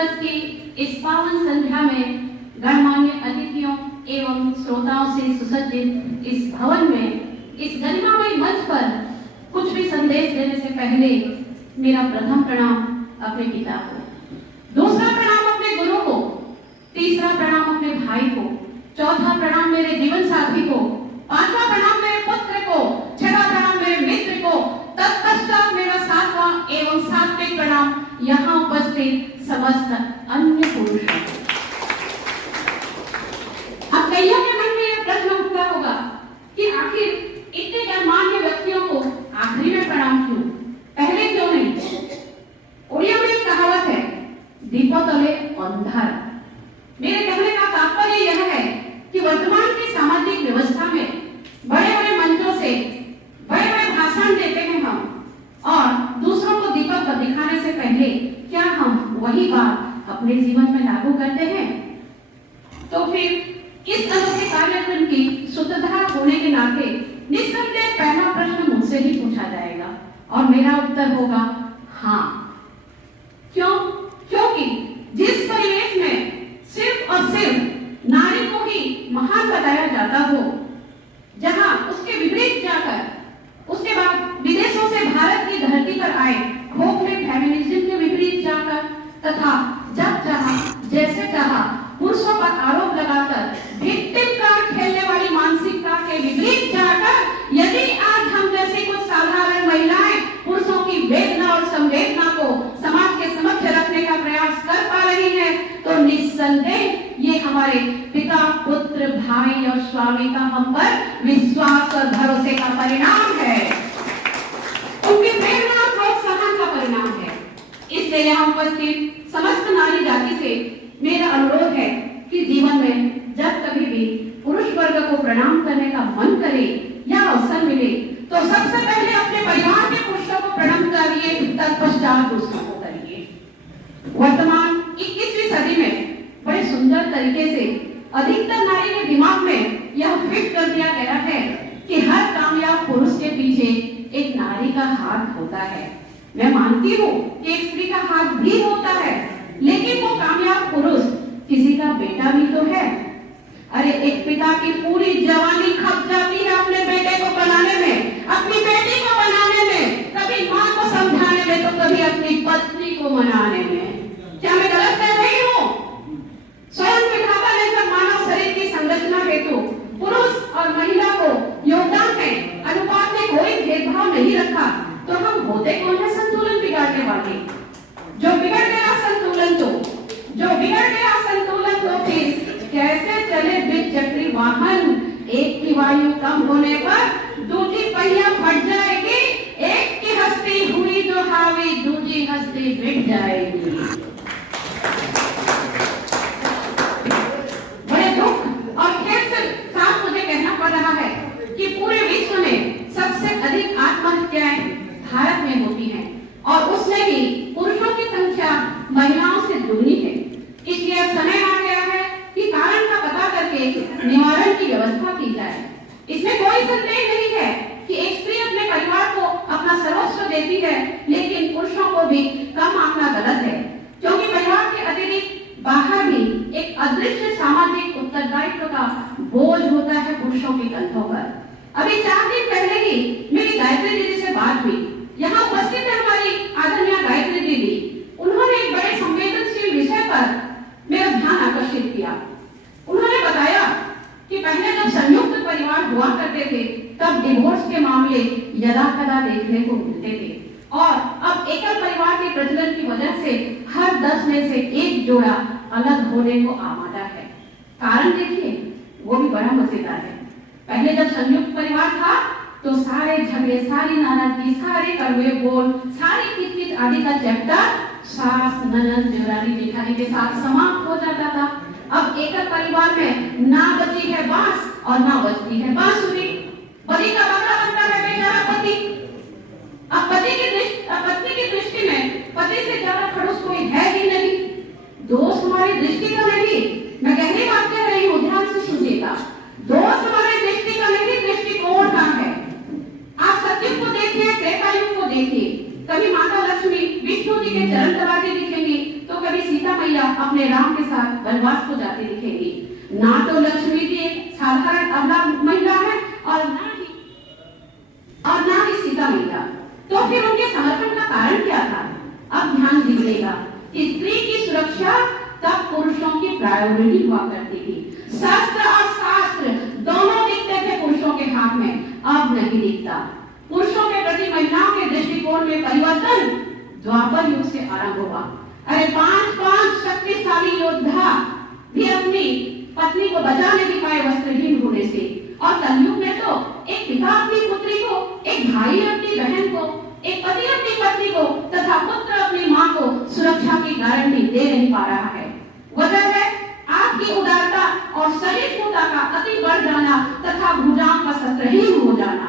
दिवस की इस पावन संध्या में गणमान्य अतिथियों एवं श्रोताओं से सुसज्जित इस भवन में, इस गरिमामय मंच पर कुछ भी संदेश देने से पहले मेरा प्रथम प्रणाम अपने पिता को, दूसरा प्रणाम अपने गुरु को, तीसरा प्रणाम अपने भाई को, चौथा प्रणाम मेरे जीवन साथी को, पांचवा प्रणाम मेरे पुत्र को, छठा प्रणाम मेरे मित्र को, तत्पश्चात मेरा सातवां एवं सात्विक प्रणाम यहाँ उपस्थित समस्त अन्य पुरुषों को। अब कईयों के मन में यह प्रश्न उठता होगा कि आखिर इतने गणमान्य व्यक्तियों को आखिरी में प्रणाम क्यों, पहले क्यों नहीं? उड़िया में एक कहावत है, दीपो तले अंधार। मेरे कहने का तात्पर्य यह है कि वर्तमान की सामाजिक व्यवस्था में बड़े बड़े मंचों से बड़े बड़े भाषण देते हैं हम, और दूसरों को दीपक दिखाने से पहले क्या हम वही बात अपने जीवन में लागू करते हैं? तो फिर इस अनोखे कार्यक्रम की शुद्धता होने के नाते निस्संदेह पहला प्रश्न मुझसे ही पूछा जाएगा और मेरा उत्तर होगा हाँ। क्यों? क्योंकि जिस परिवेश में सिर्फ और सिर्फ नारी को ही महान बताया जाता हो, जहां उसके विपरीत जाकर उसके बाद विदेशों से भारत की धरती पर आए खोखले फेमिनिज्म के विपरीत जाकर तथा जब चाहा जैसे चाहा पुरुषों पर आरोप लगाकर विक्टिम कार्ड खेलने वाली मानसिकता के विपरीत जाकर यदि आज हम जैसी कुछ साधारण महिलाएं पुरुषों की वेदना और संवेदना को समाज के समक्ष रखने का प्रयास कर पा रही हैं, तो निस्संदेह ये हमारे पिता, पुत्र, भाई और स्वामी का हम पर विश्वास और भरोसे का परिणाम है, उनके प्रेरणा और प्रोत्साहन का परिणाम है। इसलिए यहाँ उपस्थित समस्त नारी जाति से मेरा अनुरोध है कि जीवन में जब कभी भी पुरुष वर्ग को प्रणाम करने का मन करे या अवसर मिले तो सबसे पहले अपने परिवार के पुरुषों को प्रणाम करिए, तत्पश्चात दूसरों को करिए। वर्तमान 21वीं सदी में बड़े सुंदर तरीके से अधिकतर नारी के दिमाग में यह फिट कर दिया गया है कि हर कामयाब पुरुष के पीछे एक नारी का हाथ होता है। मैं मानती हूँ कि एक स्त्री का हाथ भी होता है, लेकिन वो कामयाब पुरुष किसी का बेटा भी तो है। अरे एक पिता की पूरी जवानी खप जाती है अपने बेटे को बनाने में, अपनी बेटी को बनाने में, कभी माँ को समझाने में तो कभी अपनी पत्नी को मनाने में। क्या मैं गलत कह रही हूँ? स्वयं विधाता ने जब मानव शरीर की संरचना हेतु पुरुष और महिला को योगदान में अनुपात में कोई भेदभाव नहीं रखा, तो हम होते कौन है संतुलन बिगाड़ने वाले? जो बिगड़ गया संतुलन तो फिर कैसे चले द्विचक्री वाहन? एक की वायु कम होने पर दूसरी पहिया फट जाएगी, एक की हस्ती हुई जो हावी दूसरी हस्ती मिट जाएगी। बड़े दुख और खेद से साथ मुझे कहना पड़ रहा है कि पूरे विश्व में सबसे अधिक आत्महत्याएं भारत में होती हैं, और उसमें भी पुरुषों की संख्या महिलाओं से दुगनी है। इसलिए अब समय आ गया है कि कारण का पता करके निवारण की व्यवस्था की जाए। इसमें कोई संदेह नहीं है कि एक स्त्री अपने परिवार को अपना सर्वस्व देती है, लेकिन पुरुषों को भी कम आंकना गलत है, क्योंकि परिवार के अतिरिक्त बाहर भी एक अदृश्य सामाजिक उत्तरदायित्व का बोझ होता है पुरुषों के कंधों पर। अभी 4 दिन पहले ही मेरी गायत्री दीदी से बात हुई। यहाँ उपस्थित है हमारी आदरणीय गायत्री दीदी। उन्होंने एक बड़े संवेदनशील विषय पर मेरा ध्यान आकर्षित किया। उन्होंने बताया कि पहले जब संयुक्त परिवार हुआ करते थे तब डिवोर्स के मामले यदा-कदा देखने को मिलते थे, और अब एकल परिवार के प्रचलन की वजह से हर 10 में से 1 जोड़ा अलग होने को आमादा है। कारण देखिए, वो भी बड़ा मजेदार है। पहले जब संयुक्त परिवार था तो सारे झगड़े, सारी नाराजगी, सारे कड़वे बोल, सारी किटकिट आदि का चैप्टर सास, ननद, देवरानी, जेठानी के साथ समाप्त हो जाता था। अब एकल परिवार में ना बची है बांस और ना बजती है बांसुरी। बलि का बकरा बनता है बेचारा पति। अब पत्नी की दृष्टि में पति से ज्यादा खड़ूस कोई है ही नहीं। दोस्त हमारी दृष्टि का नहीं, मैं गहरी बात कह रही हूँ, ध्यान से सुनिएगा। दोस्त हमारे दृष्टि का नहीं, दृष्टिकोण का है। आप सत्ययुग को देखिए, त्रेतायुग को देखिए, कभी माता लक्ष्मी विष्णु जी के चरण दबाते दिखेंगी तो कभी सीता मैया अपने राम के साथ वनवास को जाते दिखेंगी। ना तो लक्ष्मी जी एक साधारण अबला महिला है और ना ही सीता महिला। तो फिर उनके समर्पण का कारण क्या था? अब ध्यान दीजिएगा, स्त्री की सुरक्षा तब पुरुषों की प्रायोरिटी हुआ करती थी। शस्त्र और शास्त्र दोनों दिखते थे पुरुषों के हाथ में, अब नहीं दिखता। पुरुषों के प्रति महिलाओं के दृष्टिकोण में परिवर्तन द्वापर युग से आरंभ हुआ। अरे 5 शक्तिशाली योद्धा भी अपनी पत्नी को बचा नहीं पाए वस्त्रहीन होने से, और कलयुग में तो एक पिता अपनी पुत्री को, एक भाई अपनी बहन को, एक पति अपनी पत्नी को तथा पुत्र अपनी मां को सुरक्षा की गारंटी दे नहीं पा रहा है। वजह है आपकी उदारता और सहिष्णुता का अति बढ़ जाना तथा भुजाओं का शस्त्रहीन हो जाना।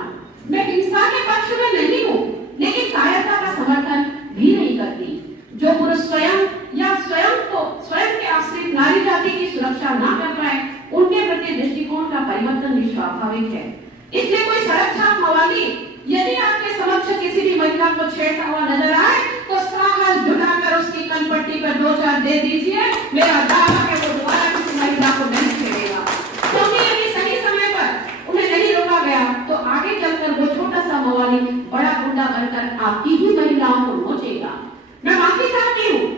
मैं हिंसा के पक्ष में नहीं हूँ, लेकिन कायरता का समर्थन भी नहीं करती। जो पुरुष स्वयं के आश्रित नारी जाति की सुरक्षा ना कर पाए, उनके प्रति दृष्टिकोण का परिवर्तन भी स्वाभाविक है। इसलिए कोई सड़क छाप मवाली यदि आपके समक्ष किसी भी महिला को छेड़ता हुआ नजर आए तो साहस जुटाकर उसकी कनपट्टी पर 2-4 दे दीजिए। मेरा दावा है वो दोबारा किसी महिला को नहीं छेड़ेगा, क्योंकि यदि सही समय पर उन्हें नहीं रोका गया तो आगे चलकर वो छोटा सा मवाली बड़ा गुंडा बनकर आपकी ही महिलाओं को नोचेगा। मैं माफी चाहती हूँ,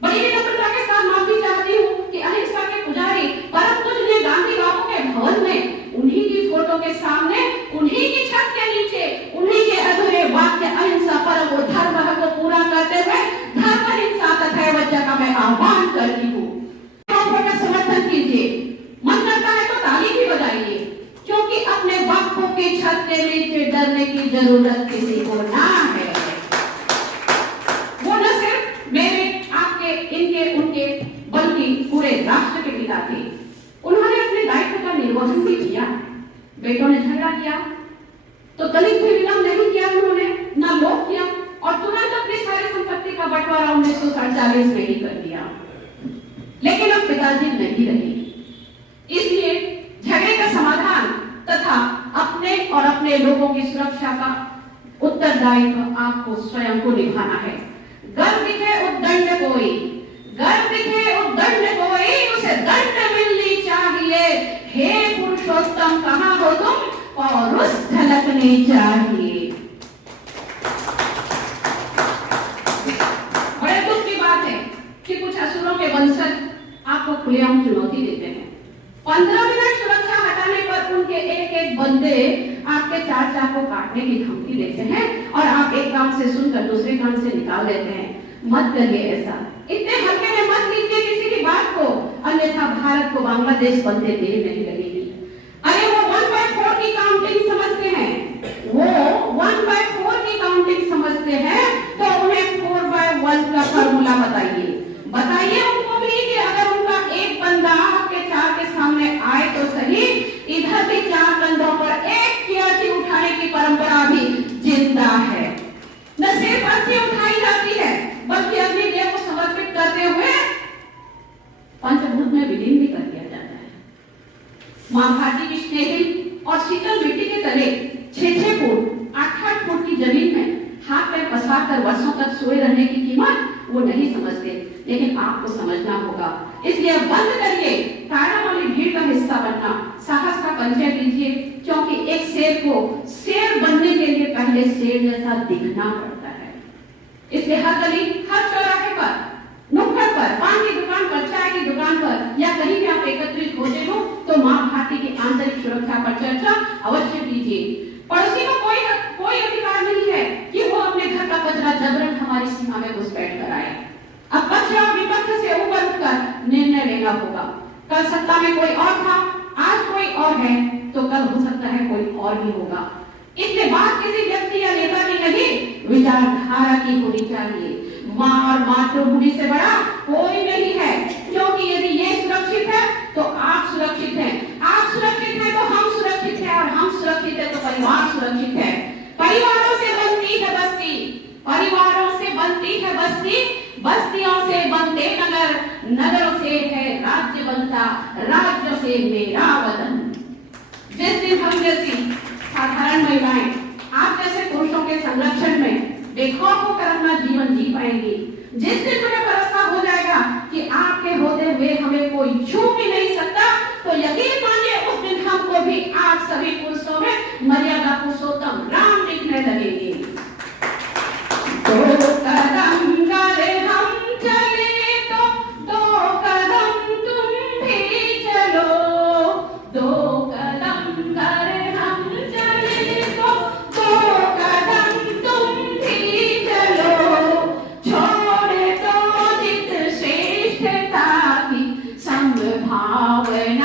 बड़ी विनम्रता के साथ माफी चाहती हूँ कि अहिंसा के पुजारी परम पूज्य गांधी बाबू के भवन में उन्हीं की फोटो के सामने, उन्हीं की छत के नीचे, उन्हीं के अधूरे वाक्य अहिंसा परमो धर्मः को पूरा करते हुए धर्म हिंसा तथा वज्र का मैं आह्वान करती हूँ। का समर्थन कीजिए, मन करता है तो ताली भी बजाइए, क्योंकि अपने बापों के छत के नीचे डरने की जरूरत किसी को ना है। वो न सिर्फ मेरे, आपके, इनके, उनके, बल्कि पूरे राष्ट्र के पिता थे। उन्होंने अपने दायित्व का निर्वहन भी किया। बेटों ने झगड़ा किया तो दलित भी विलंब नहीं किया उन्होंने, ना लोभ किया, और तुरंत अपनी सारी संपत्ति का बंटवारा 1947 में ही कर दिया। लेकिन अब पिताजी नहीं रहे, इसलिए झगड़े का समाधान तथा अपने और अपने लोगों की सुरक्षा का उत्तरदायित्व आपको स्वयं को निभाना है। गर्व दिखे उद्दंड कोई, गर्व दिखे उद्दंड कोई, उसे दंड मिलनी चाहिए। हे पुरुषोत्तम कहाँ हो तुम, पौरुष झलकनी चाहिए। बड़े दुख की बात है कि कुछ असुरों के वंशज आपको खुलेआम चुनौती देते हैं। 15 मिनट सुरक्षा हटाने पर उनके एक बंदे आपके 4 को काटने की धमकी देते हैं और आप एक कान से सुनकर दूसरे कान से निकाल देते हैं। मत करिए ऐसा, इतने हल्के में मत लीजिए किसी की बात को, अन्यथा भारत को बांग्लादेश बनते देर नहीं लगेगी। अरे वो 1/4 की काउंटिंग समझते हैं, वो 1/4 की काउंटिंग समझते हैं, तो उन्हें 4/1 का फॉर्मूला बताइए उनको भी कि अगर उनका एक बंदा आपके 4 के सामने आए तो सही, इधर भी 4 कंधों पर एक कीर्ति उठाने की परंपरा भी जिंदा है। न सिर्फ अर्थी उठाई जाती है, बल्कि अपनी देह को समर्पित करते हुए पंचभूत में विलीन भी कर दिया जाता है। मां भारती की स्नेहिल और शीतल मिट्टी के तले 6-6 फुट 8-8 फुट की जमीन में हाथ पैर पसार कर वर्षों तक सोए रहने की कीमत वो नहीं समझते, लेकिन आपको समझना होगा। इसलिए बंद करिए कायरों वाली भीड़ का हिस्सा बनना, साहस का परिचय दीजिए, क्योंकि एक शेर को शेर बनने के लिए पहले शेर जैसा दिखना पड़ता है। इसलिए हर गली, हर चौराहे पर, नुक्कड़ पर, पान की दुकान पर, चाय की दुकान पर या कहीं भी आप एकत्रित होते हो तो मां भारती की आंतरिक सुरक्षा पर चर्चा अवश्य कीजिए। पड़ोसी को कोई अधिकार नहीं है कि वो अपने घर का कचरा जबरन हमारी सीमा में घुसपैठ कराए। अब पक्ष और विपक्ष से ऊपर उठकर निर्णय लेना होगा। कल सत्ता में कोई और था, आज कोई और है, तो कल हो सकता है कोई और भी होगा। इसलिए बात किसी व्यक्ति या नेता की नहीं, विचारधारा की होनी चाहिए। मां और मातृभूमि से बड़ा कोई नहीं है, क्योंकि यदि ये सुरक्षित है तो आप सुरक्षित हैं, आप सुरक्षित हैं तो हम सुरक्षित हैं, और हम सुरक्षित हैं तो परिवार सुरक्षित है। परिवारों से बनती है बस्ती, परिवारों से बनती है बस्ती, बस्तियों से बनते नगर, नगरों से है राज्य बनता, राज्य से मेरा वतन। जिस दिन हम जैसी साधारण महिलाएं आप जैसे पुरुषों के संरक्षण में बेखौफ होकर अपना जीवन जी पाएंगी, जिस दिन हमें भरोसा हो जाएगा कि आपके पुरुषोत्तम राम लिखने लगेंगे। दो कदम करे हम चले तो दो कदम तुम भी चलो, दो कदम करे हम चले तो दो कदम तुम भी चलो, छोड़ दो जित श्रेष्ठता की संभावना